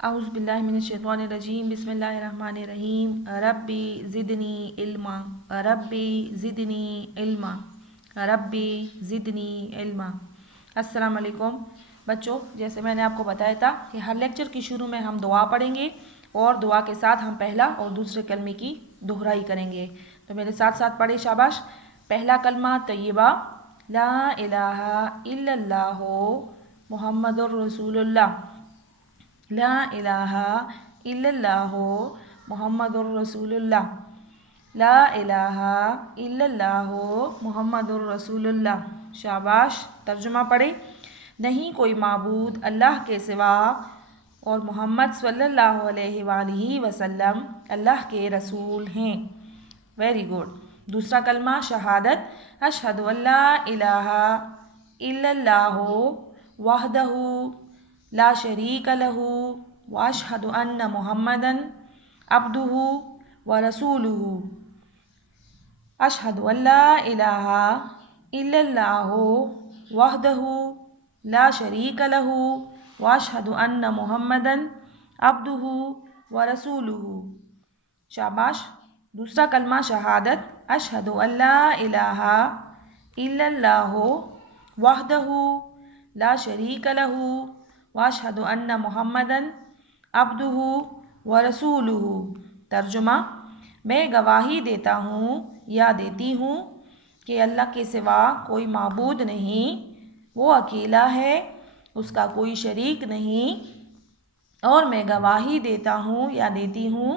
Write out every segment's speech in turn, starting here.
اعوذ باللہ من الشیطان الرجیم بسم اللہ الرحمن الرحیم ربی زدنی علما ربی زدنی علما ربی زدنی علما۔ السلام علیکم بچوں، جیسے میں نے آپ کو بتایا تھا کہ ہر لیکچر کی شروع میں ہم دعا پڑھیں گے اور دعا کے ساتھ ہم پہلا اور دوسرے کلمے کی دہرائی کریں گے۔ تو میرے ساتھ ساتھ پڑھے شاباش۔ پہلا کلمہ طیبہ لا الہ الا اللہ محمد الرسول اللہ، لا الہ الا اللہ محمد الرسول اللہ، لا الہ الا اللہ محمد الرسول اللہ۔ شاباش۔ ترجمہ پڑھیں۔ نہیں کوئی معبود اللہ کے سوا اور محمد صلی اللہ علیہ وآلہ وسلم اللہ کے رسول ہیں۔ Very good. دوسرا کلمہ شہادت اشہد ان لا الہ الا اللہ وحدہ لا شریک لہ واشہد ان محمدًا عبدہ ورسولہ۔ اشہد ان لا الہ الا اللہ وحدہ لا شریک لہ واشہد ان محمدًا عبدہ ورسولہ۔ شاباش۔ دوسرا کلمہ شہادت اشہد ان لا الہ الا اللہ وحدہ لا شریک لہ واشہد ان محمدًا عبدہ ورسولہ۔ ترجمہ: میں گواہی دیتا ہوں یا دیتی ہوں کہ اللہ کے سوا کوئی معبود نہیں، وہ اکیلا ہے، اس کا کوئی شریک نہیں، اور میں گواہی دیتا ہوں یا دیتی ہوں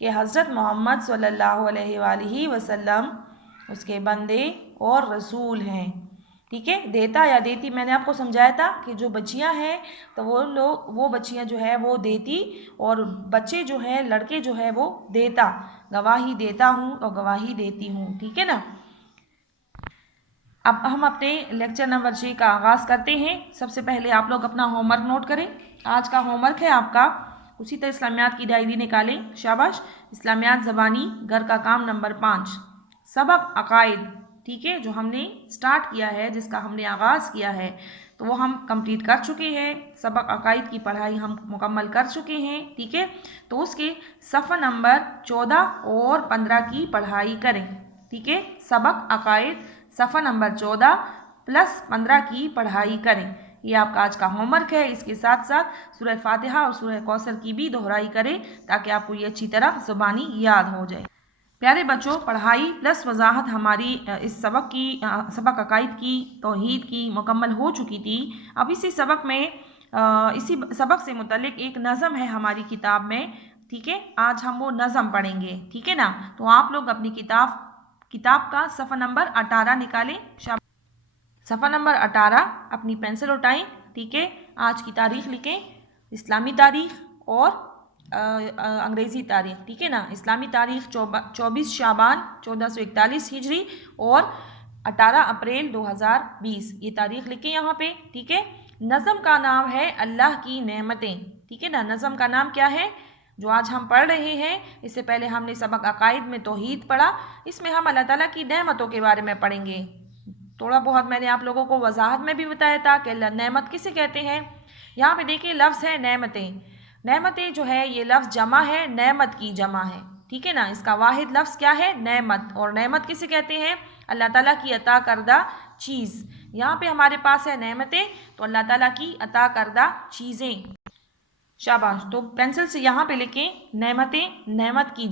کہ حضرت محمد صلی اللہ علیہ وآلہ وسلم اس کے بندے اور رسول ہیں۔ ٹھیک ہے، دیتا یا دیتی میں نے آپ کو سمجھایا تھا کہ جو بچیاں ہیں تو وہ بچیاں جو ہے وہ دیتی، اور بچے جو ہیں لڑکے جو ہے وہ دیتا۔ گواہی دیتا ہوں اور گواہی دیتی ہوں۔ ٹھیک ہے نا۔ اب ہم اپنے لیکچر نمبر 6 کا آغاز کرتے ہیں۔ سب سے پہلے آپ لوگ اپنا ہوم ورک نوٹ کریں۔ آج کا ہوم ورک ہے آپ کا اسی طرح اسلامیات کی ڈائری نکالیں۔ شاباش۔ اسلامیات زبانی گھر کا کام نمبر 5 سبق عقائد، ٹھیک ہے، جو ہم نے سٹارٹ کیا ہے، جس کا ہم نے آغاز کیا ہے، تو وہ ہم کمپلیٹ کر چکے ہیں۔ سبق عقائد کی پڑھائی ہم مکمل کر چکے ہیں۔ ٹھیک ہے، تو اس کے صفحہ نمبر 14 اور 15 کی پڑھائی کریں۔ ٹھیک ہے، سبق عقائد صفحہ نمبر 14 پلس 15 کی پڑھائی کریں۔ یہ آپ کا آج کا ہوم ورک ہے۔ اس کے ساتھ ساتھ سورہ فاتحہ اور سورہ کوثر کی بھی دہرائی کریں تاکہ آپ کو یہ اچھی طرح زبانی یاد ہو جائے۔ پیارے بچوں، پڑھائی پلس وضاحت ہماری اس سبق عقائد کی توحید کی مکمل ہو چکی تھی۔ اب اسی سبق سے متعلق ایک نظم ہے ہماری کتاب میں۔ ٹھیک ہے، آج ہم وہ نظم پڑھیں گے۔ ٹھیک ہے نا۔ تو آپ لوگ اپنی کتاب کا صفحہ نمبر 18 نکالیں۔ صفحہ نمبر 18 اپنی پینسل اٹھائیں۔ ٹھیک ہے، آج کی تاریخ لکھیں، اسلامی تاریخ اور انگریزی تاریخ۔ ٹھیک ہے نا۔ اسلامی تاریخ 24 شعبان 1441 ہجری اور 18 اپریل 2020، یہ تاریخ لکھیں یہاں پہ۔ ٹھیک ہے۔ نظم کا نام ہے اللہ کی نعمتیں۔ ٹھیک ہے نا۔ نظم کا نام کیا ہے جو آج ہم پڑھ رہے ہیں؟ اس سے پہلے ہم نے سبق عقائد میں توحید پڑھا، اس میں ہم اللہ تعالیٰ کی نعمتوں کے بارے میں پڑھیں گے۔ تھوڑا بہت میں نے آپ لوگوں کو وضاحت میں بھی بتایا تھا کہ نعمت کسے کہتے ہیں۔ یہاں پہ دیکھیں لفظ ہے نعمتیں۔ نعمتیں جو ہے یہ لفظ جمع ہے، نعمت کی جمع ہے۔ ٹھیک ہے نا۔ اس کا واحد لفظ کیا ہے؟ نعمت۔ اور نعمت کسے کہتے ہیں؟ اللہ تعالیٰ کی عطا کردہ چیز۔ یہاں پہ ہمارے پاس ہے نعمتیں، تو اللہ تعالیٰ کی عطا کردہ چیزیں۔ شاباش۔ تو پینسل سے یہاں پہ لکھیں نعمتیں، نعمت کی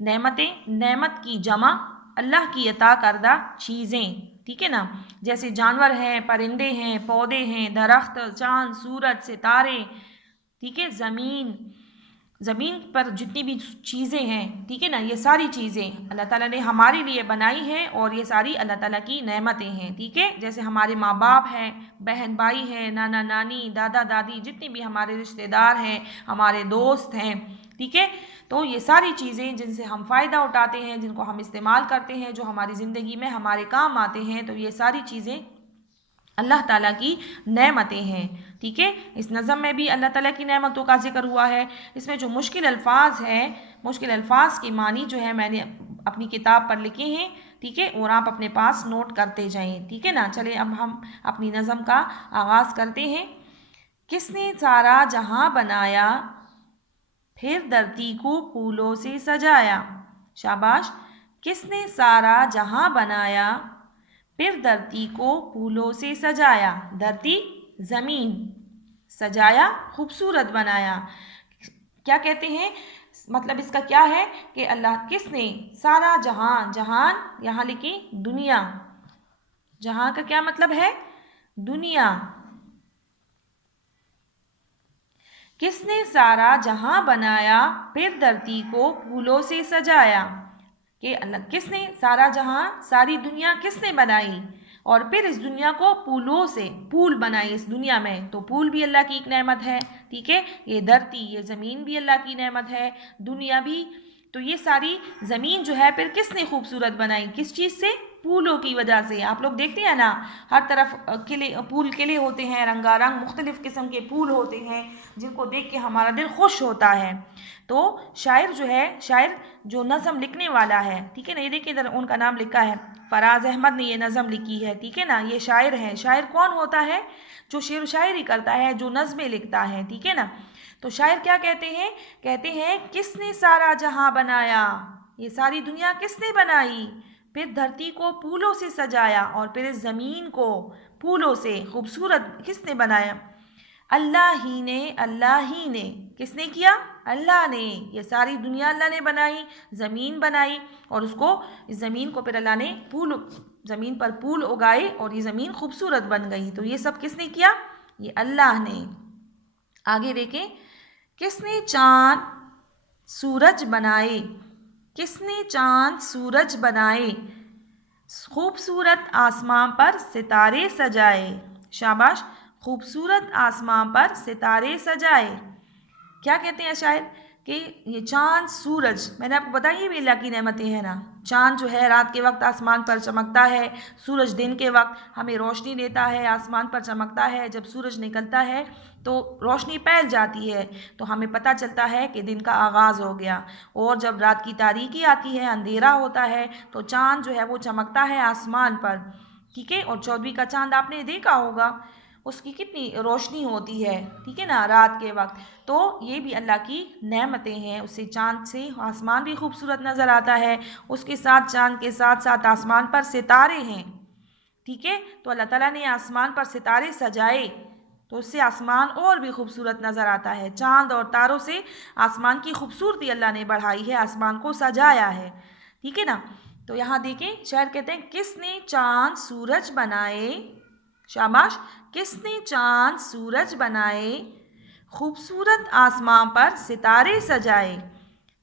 نعمتیں، نعمت کی جمع، اللہ کی عطا کردہ چیزیں۔ ٹھیک ہے نا۔ جیسے جانور ہیں، پرندے ہیں، پودے ہیں، درخت، چاند، سورج، ستارے، ٹھیک ہے، زمین پر جتنی بھی چیزیں ہیں، ٹھیک ہے نا، یہ ساری چیزیں اللہ تعالیٰ نے ہمارے لیے بنائی ہیں اور یہ ساری اللہ تعالیٰ کی نعمتیں ہیں۔ ٹھیک ہے۔ جیسے ہمارے ماں باپ ہیں، بہن بھائی ہیں، نانا نانی، دادا دادی، جتنے بھی ہمارے رشتہ دار ہیں، ہمارے دوست ہیں، ٹھیک ہے، تو یہ ساری چیزیں جن سے ہم فائدہ اٹھاتے ہیں، جن کو ہم استعمال کرتے ہیں، جو ہماری زندگی میں ہمارے کام آتے ہیں، تو یہ ساری چیزیں اللہ تعالیٰ کی نعمتیں ہیں۔ ٹھیک ہے۔ اس نظم میں بھی اللہ تعالیٰ کی نعمتوں کا ذکر ہوا ہے۔ اس میں جو مشکل الفاظ ہیں، مشکل الفاظ کی معنی جو ہے میں نے اپنی کتاب پر لکھے ہیں، ٹھیک ہے، اور آپ اپنے پاس نوٹ کرتے جائیں۔ ٹھیک ہے نا۔ چلیں اب ہم اپنی نظم کا آغاز کرتے ہیں۔ کس نے سارا جہاں بنایا پھر دھرتی کو پھولوں سے سجایا. شاباش. کس نے سارا جہاں بنایا پھر دھرتی کو پھولوں سے سجایا. دھرتی زمین، سجایا خوبصورت بنایا. کیا کہتے ہیں؟ مطلب اس کا کیا ہے کہ اللہ کس نے سارا جہاں، جہان یہاں لکھی دنیا، جہاں کا کیا مطلب ہے؟ دنیا. کس نے سارا جہاں بنایا پھر دھرتی کو پھولوں سے سجایا. کہ اللہ کس نے سارا جہاں، ساری دنیا کس نے بنائی اور پھر اس دنیا کو پھولوں سے، پھول بنائی اس دنیا میں. تو پھول بھی اللہ کی ایک نعمت ہے. ٹھیک ہے. یہ دھرتی، یہ زمین بھی اللہ کی نعمت ہے، دنیا بھی. تو یہ ساری زمین جو ہے پھر کس نے خوبصورت بنائی؟ کس چیز سے؟ پھولوں کی وجہ سے. آپ لوگ دیکھتے ہیں نا ہر طرف پھول کھلے ہوتے ہیں، رنگا رنگ مختلف قسم کے پھول ہوتے ہیں جن کو دیکھ کے ہمارا دل خوش ہوتا ہے. تو شاعر جو ہے، شاعر جو نظم لکھنے والا ہے، ٹھیک ہے نا، یہ دیکھیں ادھر ان کا نام لکھا ہے، فراز احمد نے یہ نظم لکھی ہے. ٹھیک ہے نا. یہ شاعر ہیں. شاعر کون ہوتا ہے؟ جو شعر و شاعری کرتا ہے، جو نظمیں لکھتا ہے. ٹھیک ہے نا. تو شاعر کیا کہتے ہیں؟ کہتے ہیں کس نے سارا جہاں بنایا، یہ ساری دنیا کس نے بنائی، پھر دھرتی کو پھولوں سے سجایا اور پھر اس زمین کو پھولوں سے خوبصورت کس نے بنایا؟ اللہ ہی نے. اللہ ہی نے. کس نے کیا؟ اللہ نے. یہ ساری دنیا اللہ نے بنائی، زمین بنائی اور اس کو، اس زمین کو پھر اللہ نے زمین پر پھول اگائے اور یہ زمین خوبصورت بن گئی. تو یہ سب کس نے کیا؟ یہ اللہ نے. آگے دیکھیں. کس نے چاند سورج بنائے. کس نے چاند سورج بنائے. خوبصورت آسمان پر ستارے سجائے. شاباش. خوبصورت آسمان پر ستارے سجائے. کیا کہتے ہیں شاعر؟ کہ یہ چاند سورج، میں نے آپ کو بتایا یہ بھی اللہ کی نعمتیں ہیں نا. چاند جو ہے رات کے وقت آسمان پر چمکتا ہے، سورج دن کے وقت ہمیں روشنی دیتا ہے، آسمان پر چمکتا ہے. جب سورج نکلتا ہے تو روشنی پھیل جاتی ہے تو ہمیں پتہ چلتا ہے کہ دن کا آغاز ہو گیا. اور جب رات کی تاریکی آتی ہے، اندھیرا ہوتا ہے، تو چاند جو ہے وہ چمکتا ہے آسمان پر. ٹھیک ہے. اور 14ویں کا چاند آپ نے دیکھا ہوگا، اس کی کتنی روشنی ہوتی ہے. ٹھیک ہے نا، رات کے وقت. تو یہ بھی اللہ کی نعمتیں ہیں. اس سے چاند سے آسمان بھی خوبصورت نظر آتا ہے، اس کے ساتھ چاند کے ساتھ ساتھ آسمان پر ستارے ہیں. ٹھیک ہے. تو اللہ تعالیٰ نے آسمان پر ستارے سجائے تو اس سے آسمان اور بھی خوبصورت نظر آتا ہے. چاند اور تاروں سے آسمان کی خوبصورتی اللہ نے بڑھائی ہے، آسمان کو سجایا ہے. ٹھیک ہے نا. تو یہاں دیکھیں شاعر کہتے ہیں کس نے چاند سورج بنائے. شاباش. کس نے چاند سورج بنائے، خوبصورت آسمان پر ستارے سجائے.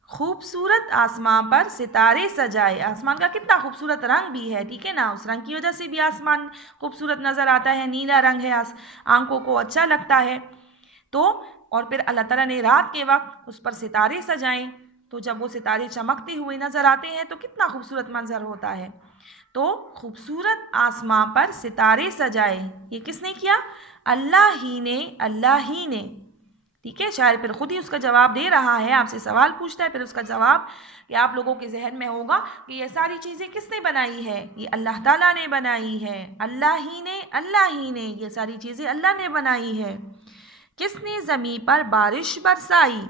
خوبصورت آسمان پر ستارے سجائے. آسمان کا کتنا خوبصورت رنگ بھی ہے. ٹھیک ہے نا. اس رنگ کی وجہ سے بھی آسمان خوبصورت نظر آتا ہے. نیلا رنگ ہے، آنکھوں کو اچھا لگتا ہے. تو اور پھر اللہ تعالیٰ نے رات کے وقت اس پر ستارے سجائیں تو جب وہ ستارے چمکتے ہوئے نظر آتے ہیں تو کتنا خوبصورت منظر ہوتا ہے. تو خوبصورت آسمان پر ستارے سجائے. یہ کس نے کیا؟ اللہ ہی نے. اللہ ہی نے. ٹھیک ہے. شاعر پھر خود ہی اس کا جواب دے رہا ہے، آپ سے سوال پوچھتا ہے، پھر اس کا جواب کہ آپ لوگوں کے ذہن میں ہوگا کہ یہ ساری چیزیں کس نے بنائی ہے؟ یہ اللہ تعالیٰ نے بنائی ہے. اللہ ہی نے. اللہ ہی نے. یہ ساری چیزیں اللہ نے بنائی ہے. کس نے زمین پر بارش برسائی.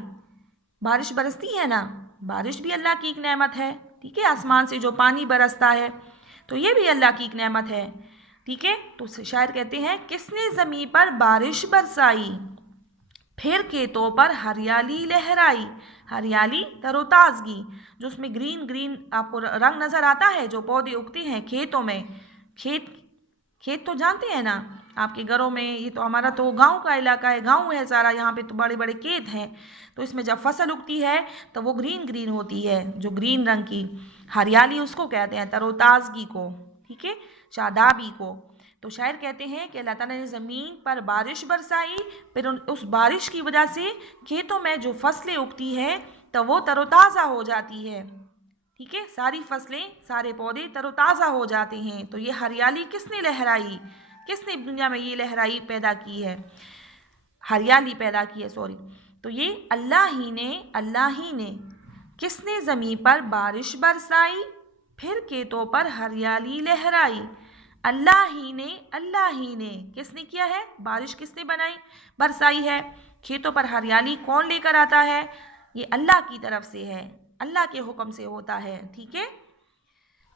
بارش برستی ہے نا، بارش بھی اللہ کی ایک نعمت ہے. ٹھیک ہے. آسمان سے جو پانی برستا ہے تو یہ بھی اللہ کی ایک نعمت ہے. ٹھیک ہے. تو شاعر کہتے ہیں کس نے زمین پر بارش برسائی، پھر کھیتوں پر ہریالی لہرائی. ہریالی تر و تازگی، جو اس میں گرین گرین آپ کو رنگ نظر آتا ہے، جو پودے اگتے ہیں کھیتوں میں. کھیت تو جانتے ہیں نا آپ کے گھروں میں، یہ تو ہمارا تو گاؤں کا علاقہ ہے، گاؤں ہے سارا، یہاں پہ تو بڑے بڑے کھیت ہیں. تو اس میں جب فصل اگتی ہے تو وہ گرین گرین ہوتی ہے، جو گرین رنگ کی ہریالی اس کو کہتے ہیں، تر و تازگی کو. ٹھیک ہے. شادابی کو. تو شاعر کہتے ہیں کہ اللہ تعالیٰ نے زمین پر بارش برسائی، پھر اس بارش کی وجہ سے کھیتوں میں جو فصلیں اگتی ہیں تو وہ تر و تازہ ہو جاتی ہے. ٹھیک ہے. ساری فصلیں، سارے پودے تر و تازہ ہو جاتے ہیں. تو یہ ہریالی کس نے لہرائی، کس نے دنیا میں یہ لہرائی پیدا کی ہے، ہریالی پیدا کی ہے، سوری. تو یہ اللہ ہی نے. اللہ ہی نے. کس نے زمین پر بارش برسائی، پھر کھیتوں پر ہریالی لہرائی. اللہ ہی نے کس نے کیا ہے؟ بارش کس نے بنائی برسائی ہے؟ کھیتوں پر ہریالی کون لے کر آتا ہے؟ یہ اللہ کی طرف سے ہے، اللہ کے حکم سے ہوتا ہے، ٹھیک ہے؟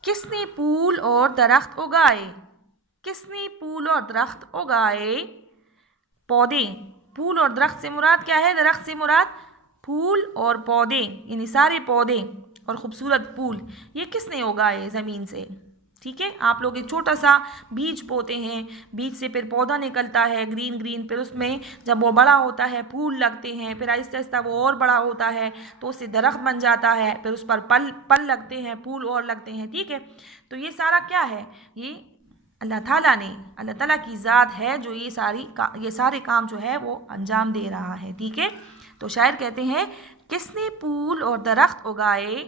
کس نے پھول اور درخت اگائے؟ کس نے پھول اور درخت اگائے؟ پودے. پھول اور درخت سے مراد کیا ہے؟ درخت سے مراد پھول اور پودے، یعنی سارے پودے اور خوبصورت پھول یہ کس نے اگائے زمین سے؟ ٹھیک ہے، آپ لوگ ایک چھوٹا سا بیج بوتے ہیں، بیج سے پھر پودا نکلتا ہے گرین گرین، پھر اس میں جب وہ بڑا ہوتا ہے پھول لگتے ہیں، پھر آہستہ آہستہ وہ اور بڑا ہوتا ہے تو اس سے درخت بن جاتا ہے، پھر اس پر پل لگتے ہیں، پھول اور لگتے ہیں، ٹھیک ہے؟ تو یہ سارا کیا ہے؟ یہ اللہ تعالیٰ کی ذات ہے جو یہ سارے کام جو ہے وہ انجام دے رہا ہے، ٹھیک ہے؟ تو شاعر کہتے ہیں کس نے پھول اور درخت اگائے،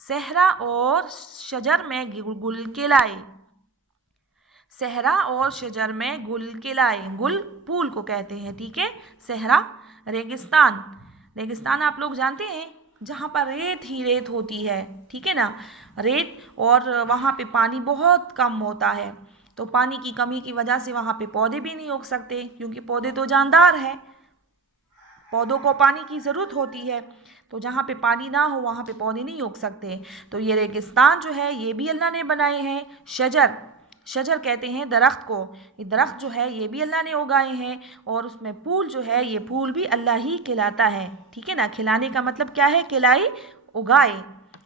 صحرا اور شجر میں گل کھلائے، صحرا اور شجر میں گل کھلائے، گل پھول کو کہتے ہیں، ٹھیک ہے؟ صحرا ریگستان آپ لوگ جانتے ہیں جہاں پر ریت ہی ریت ہوتی ہے، ٹھیک ہے نا؟ ریت، اور وہاں پہ پانی بہت کم ہوتا ہے، تو پانی کی کمی کی وجہ سے وہاں پہ پودے بھی نہیں اگ سکتے، کیونکہ پودے تو جاندار ہیں، پودوں کو پانی کی ضرورت ہوتی ہے، تو جہاں پہ پانی نہ ہو وہاں پہ پودے نہیں اگ سکتے، تو یہ ریگستان جو ہے یہ بھی اللہ نے بنائے ہیں۔ شجر کہتے ہیں درخت کو، یہ درخت جو ہے یہ بھی اللہ نے اگائے ہیں، اور اس میں پھول جو ہے یہ پھول بھی اللہ ہی کھلاتا ہے، ٹھیک ہے نا؟ کھلانے کا مطلب کیا ہے؟ کھلائے، اگائے،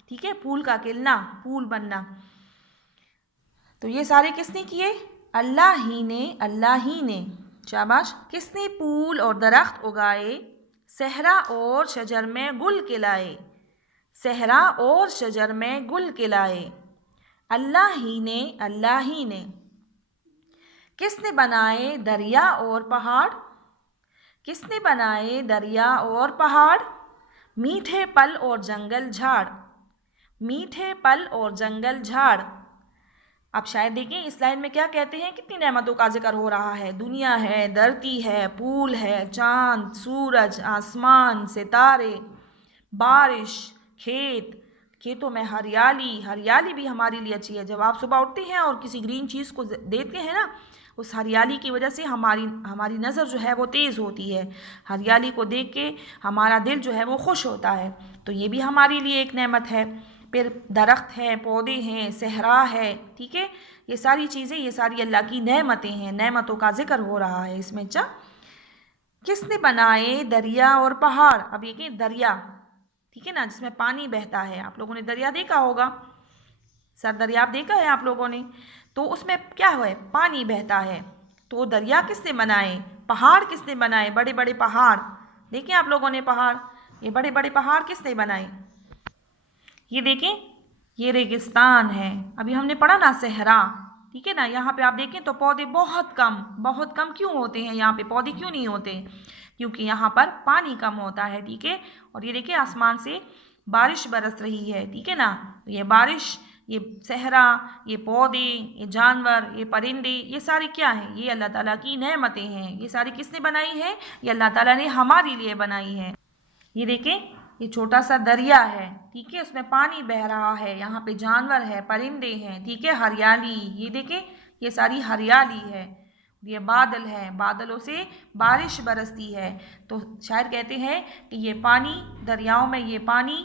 ٹھیک ہے؟ پھول کا کھلنا، پھول بننا، تو یہ سارے کس نے کیے؟ اللہ ہی نے، شاباش۔ کس نے پھول اور درخت اگائے، صحرا اور شجر میں گل کھلائے، صحرا اور شجر میں گل کھلائے، اللہ ہی نے۔ کس نے بنائے دریا اور پہاڑ، کس نے بنائے دریا اور پہاڑ، میٹھے پل اور جنگل جھاڑ، میٹھے پل اور جنگل جھاڑ۔ اب شاید دیکھیں اس لائن میں کیا کہتے ہیں، کتنی نعمتوں کا ذکر ہو رہا ہے، دنیا ہے، دھرتی ہے، پھول ہے، چاند، سورج، آسمان، ستارے، بارش، کھیتوں میں ہریالی بھی ہمارے لیے اچھی ہے۔ جب آپ صبح اٹھتے ہیں اور کسی گرین چیز کو دیکھتے ہیں نا، اس ہریالی کی وجہ سے ہماری نظر جو ہے وہ تیز ہوتی ہے، ہریالی کو دیکھ کے ہمارا دل جو ہے وہ خوش ہوتا ہے، تو یہ بھی ہمارے لیے ایک نعمت ہے۔ پھر درخت ہے، پودے ہیں، صحرا ہے، ٹھیک ہے؟ یہ ساری چیزیں، یہ ساری اللہ کی نعمتیں ہیں، نعمتوں کا ذکر ہو رہا ہے اس میں۔ کس نے بنائے دریا اور پہاڑ؟ اب یہ کہ دریا، ٹھیک ہے نا، جس میں پانی بہتا ہے، آپ لوگوں نے دریا دیکھا ہوگا، دریاب دیکھا ہے آپ لوگوں نے، تو اس میں کیا ہے؟ پانی بہتا ہے، تو دریا کس نے بنائے؟ پہاڑ کس نے بنائے؟ بڑے بڑے پہاڑ دیکھیں آپ لوگوں نے، پہاڑ، یہ بڑے بڑے پہاڑ کس نے بنائے؟ یہ دیکھیں، یہ ریگستان ہے، ابھی ہم نے پڑھا نا صحرا، ٹھیک ہے نا؟ یہاں پہ آپ دیکھیں تو پودے بہت کم کیوں ہوتے ہیں؟ یہاں پہ پودے کیوں نہیں ہوتے؟ کیونکہ یہاں پر پانی کم ہوتا ہے، ٹھیک ہے؟ اور یہ دیکھیں آسمان سے بارش برس رہی ہے، ٹھیک ہے نا؟ یہ بارش، یہ صحرا، یہ پودے، یہ جانور، یہ پرندے، یہ ساری کیا ہیں؟ یہ اللہ تعالیٰ کی نعمتیں ہیں۔ یہ ساری کس نے بنائی ہیں؟ یہ اللہ تعالیٰ نے ہمارے لیے بنائی ہیں۔ یہ دیکھیں، یہ چھوٹا سا دریا ہے، ٹھیک ہے؟ اس میں پانی بہہ رہا ہے، یہاں پہ جانور ہے، پرندے ہیں، ٹھیک ہے؟ ہریالی، یہ دیکھیں، یہ ساری ہریالی ہے۔ یہ بادل ہے، بادلوں سے بارش برستی ہے، تو شاعر کہتے ہیں کہ یہ پانی، دریاؤں میں یہ پانی،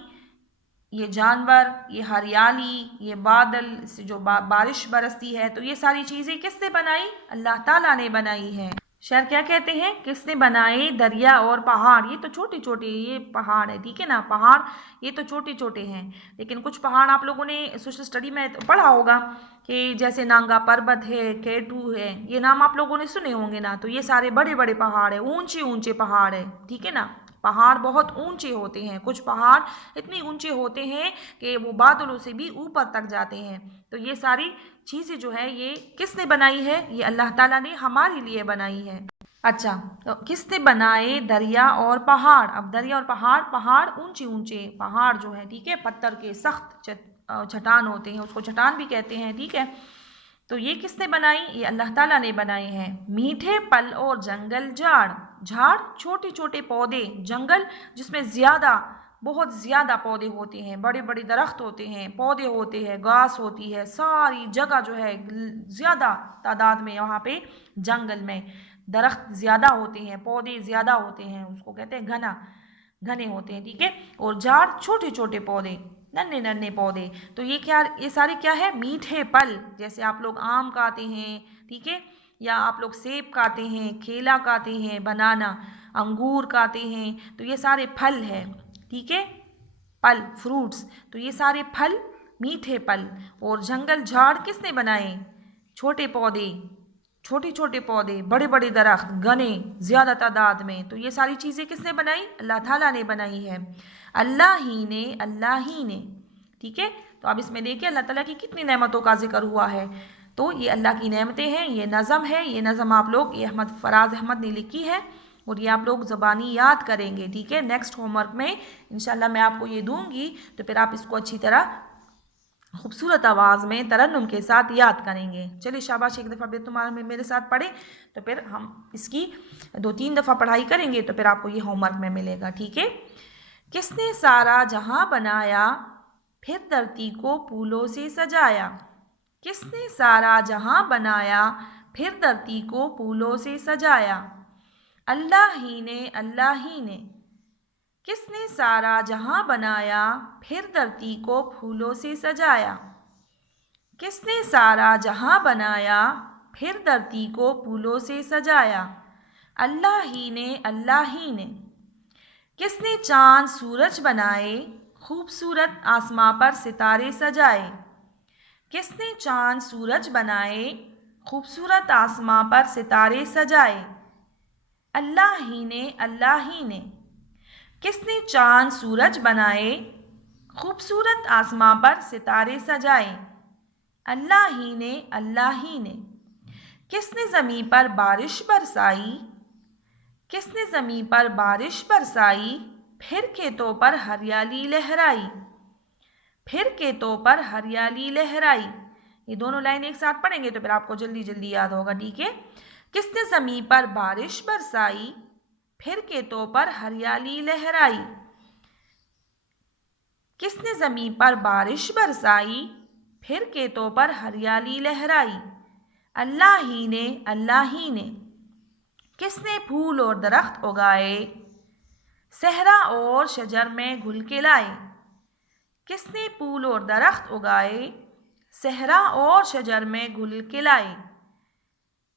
یہ جانور، یہ ہریالی، یہ بادل سے جو بارش برستی ہے، تو یہ ساری چیزیں کس نے بنائی؟ اللہ تعالیٰ نے بنائی ہے۔ شاعر کیا کہتے ہیں؟ کس نے بنائے دریا اور پہاڑ؟ یہ تو چھوٹے چھوٹے یہ پہاڑ ہے، ٹھیک ہے نا؟ پہاڑ یہ تو چھوٹے چھوٹے ہیں، لیکن کچھ پہاڑ آپ لوگوں نے سوشل اسٹڈی میں پڑھا ہوگا کہ جیسے نانگا پربت ہے، K2 ہے، یہ نام آپ لوگوں نے سنے ہوں گے نا؟ تو یہ سارے بڑے بڑے پہاڑ ہیں، اونچے پہاڑ ہیں، ٹھیک ہے نا؟ پہاڑ بہت اونچے ہوتے ہیں، کچھ پہاڑ اتنے اونچے ہوتے ہیں کہ وہ بادلوں سے بھی اوپر تک جاتے ہیں، تو یہ ساری چیزیں جو ہے یہ کس نے بنائی ہے؟ یہ اللہ تعالیٰ نے ہمارے لیے بنائی ہے۔ اچھا، تو کس نے بنائے دریا اور پہاڑ؟ اب دریا اور پہاڑ اونچے پہاڑ جو ہے، ٹھیک ہے؟ پتھر کے سخت چٹان ہوتے ہیں، اس کو چٹان بھی کہتے ہیں، ٹھیک ہے؟ تو یہ کس نے بنائی؟ یہ اللہ تعالیٰ نے بنائے ہیں۔ میٹھے پل اور جنگل جھاڑ چھوٹے چھوٹے پودے، جنگل جس میں زیادہ بہت زیادہ پودے ہوتے ہیں، بڑے بڑے درخت ہوتے ہیں، پودے ہوتے ہیں، گھاس ہوتی ہے، ساری جگہ جو ہے زیادہ تعداد میں وہاں پہ جنگل میں درخت زیادہ ہوتے ہیں، پودے زیادہ ہوتے ہیں، اس کو کہتے ہیں گھنے ہوتے ہیں، ٹھیک ہے. اور جھاڑ چھوٹے چھوٹے پودے، ننے پودے. تو یہ سارے کیا ہے؟ میٹھے پھل. جیسے آپ لوگ آم کھاتے ہیں، ٹھیک ہے، یا آپ لوگ سیب کھاتے ہیں، کیلا کھاتے ہیں، بنانا، انگور کھاتے ہیں، تو یہ سارے پھل ہیں، ٹھیک ہے، پھل، فروٹس. تو یہ سارے پھل میٹھے پھل. اور جنگل جھاڑ کس نے بنائے؟ چھوٹے پودے، چھوٹے چھوٹے پودے، بڑے بڑے درخت، گھنے زیادہ تعداد میں. تو یہ ساری چیزیں کس نے بنائی؟ اللہ تعالیٰ نے بنائی ہے. اللہ ہی نے، ٹھیک ہے. تو اب اس میں دیکھیں اللہ تعالیٰ کی کتنی نعمتوں کا ذکر ہوا ہے. تو یہ اللہ کی نعمتیں ہیں، یہ نظم ہے، یہ نظم آپ لوگ، یہ فراز احمد نے لکھی ہے، اور یہ آپ لوگ زبانی یاد کریں گے، ٹھیک ہے. نیکسٹ ہوم ورک میں انشاءاللہ میں آپ کو یہ دوں گی، تو پھر آپ اس کو اچھی طرح خوبصورت آواز میں ترنم کے ساتھ یاد کریں گے. چلیے شاباش، ایک دفعہ تمہارا میرے ساتھ پڑھیں، تو پھر ہم اس کی 2-3 دفعہ پڑھائی کریں گے، تو پھر آپ کو یہ ہوم ورک میں ملے گا، ٹھیک ہے. کس نے سارا جہاں بنایا، پھر دھرتی کو پھولوں سے سجایا. کس نے سارا جہاں بنایا، پھر دھرتی کو پھولوں سے سجایا. اللہ ہی نے. کس نے سارا جہاں بنایا، پھر دھرتی کو پھولوں سے سجایا. کس نے سارا جہاں بنایا، پھر دھرتی کو پھولوں سے سجایا. اللہ ہی نے. کس نے چاند سورج بنائے، خوبصورت آسماں پر ستارے سجائے. کس نے چاند سورج بنائے، خوبصورت آسماں پر ستارے سجائے. اللہ ہی نے. کس نے چاند سورج بنائے، خوبصورت آسماں پر ستارے سجائے. اللہ ہی نے. کس نے زمین پر بارش برسائی. کس نے زمین پر بارش برسائی، پھر کھیتوں پر ہریالی لہرائی. پھر کھیتوں پر ہریالی لہرائی. یہ دونوں لائن ایک ساتھ پڑھیں گے تو پھر آپ کو جلدی جلدی یاد ہوگا، ٹھیک ہے. کس نے زمین پر بارش برسائی، پھر کھیتوں پر ہریالی لہرائی. کس نے زمین پر بارش برسائی، پھر کھیتوں پر ہریالی لہرائی. اللہ ہی نے. کس نے پھول اور درخت اگائے، صحرا اور شجر میں گل کے لائے. کس نے پھول اور درخت اگائے، صحرا اور شجر میں گل کے لائے.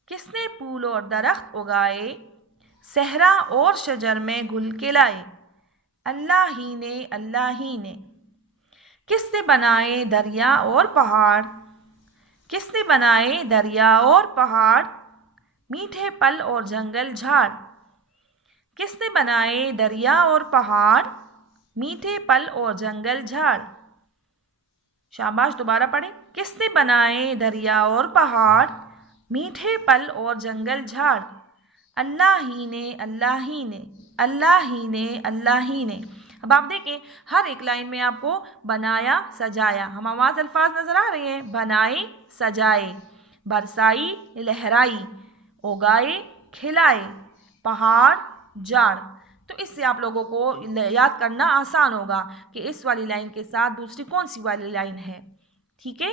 کس نے پھول اور درخت اگائے، صحرا اور شجر میں گل کے لائے. اللہ ہی نے. کس نے بنائے دریا اور پہاڑ. کس نے بنائے دریا اور پہاڑ، میٹھے پھل اور جنگل جھاڑ. کس نے بنائے دریا اور پہاڑ، میٹھے پھل اور جنگل جھاڑ. شاباش، دوبارہ پڑھیں. کس نے بنائے دریا اور پہاڑ، میٹھے پھل اور جنگل جھاڑ. اللہ ہی نے. اللہ ہی نے. اب آپ دیکھیں ہر ایک لائن میں آپ کو بنایا، سجایا، ہم آواز الفاظ نظر آ رہے ہیں. بنائے، سجائے، برسائی، لہرائی، اگائے، کھلائے، پہاڑ، جھاڑ. تو اس سے آپ لوگوں کو یاد کرنا آسان ہوگا کہ اس والی لائن کے ساتھ دوسری کون سی والی لائن ہے، ٹھیک ہے.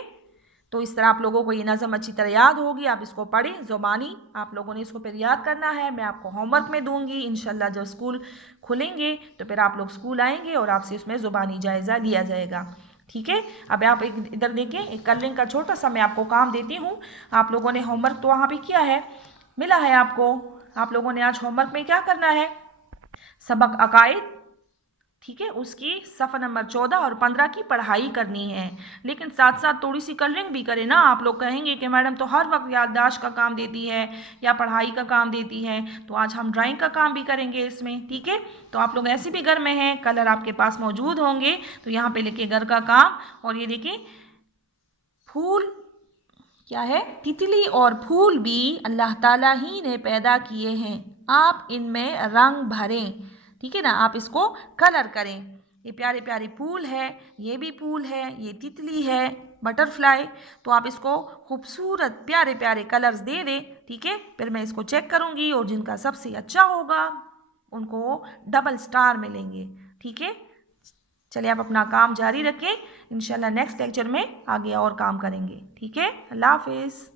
تو اس طرح آپ لوگوں کو یہ نظم اچھی طرح یاد ہوگی. آپ اس کو پڑھیں، زبانی آپ لوگوں نے اس کو پھر یاد کرنا ہے. میں آپ کو ہوم ورک میں دوں گی انشاءاللہ. جب اسکول کھلیں گے تو پھر آپ لوگ اسکول آئیں گے اور آپ سے اس میں زبانی جائزہ لیا جائے گا، ٹھیک ہے. اب آپ ادھر دیکھیں، ایک کلرنگ کا چھوٹا سا میں آپ کو کام دیتی ہوں. آپ لوگوں نے ہوم ورک تو وہاں پہ کیا ہے، ملا ہے آپ کو. آپ لوگوں نے آج ہوم ورک میں کیا کرنا ہے، سبق عقائد، ٹھیک ہے، اس کی صفحہ نمبر 14 اور 15 کی پڑھائی کرنی ہے. لیکن ساتھ ساتھ تھوڑی سی کلرنگ بھی کرے نا. آپ لوگ کہیں گے کہ میڈم تو ہر وقت یادداشت کا کام دیتی ہے یا پڑھائی کا کام دیتی ہے، تو آج ہم ڈرائنگ کا کام بھی کریں گے اس میں، ٹھیک ہے. تو آپ لوگ ایسے بھی گھر میں ہیں، کلر آپ کے پاس موجود ہوں گے، تو یہاں پہ لکھیں گھر کا کام. اور یہ دیکھیں پھول کیا ہے، تتلی اور پھول بھی اللہ تعالیٰ ہی نے پیدا کیے ہیں، آپ ان میں رنگ بھریں، ٹھیک ہے نا. آپ اس کو کلر کریں. یہ پیارے پیارے پھول ہے، یہ بھی پھول ہے، یہ تتلی ہے، بٹر فلائی. تو آپ اس کو خوبصورت پیارے پیارے کلرز دے دیں، ٹھیک ہے. پھر میں اس کو چیک کروں گی اور جن کا سب سے اچھا ہوگا ان کو ڈبل سٹار ملیں گے، ٹھیک ہے. چلیے آپ اپنا کام جاری رکھیں، انشاءاللہ نیکسٹ لیکچر میں آگے اور کام کریں گے، ٹھیک ہے؟ اللہ حافظ.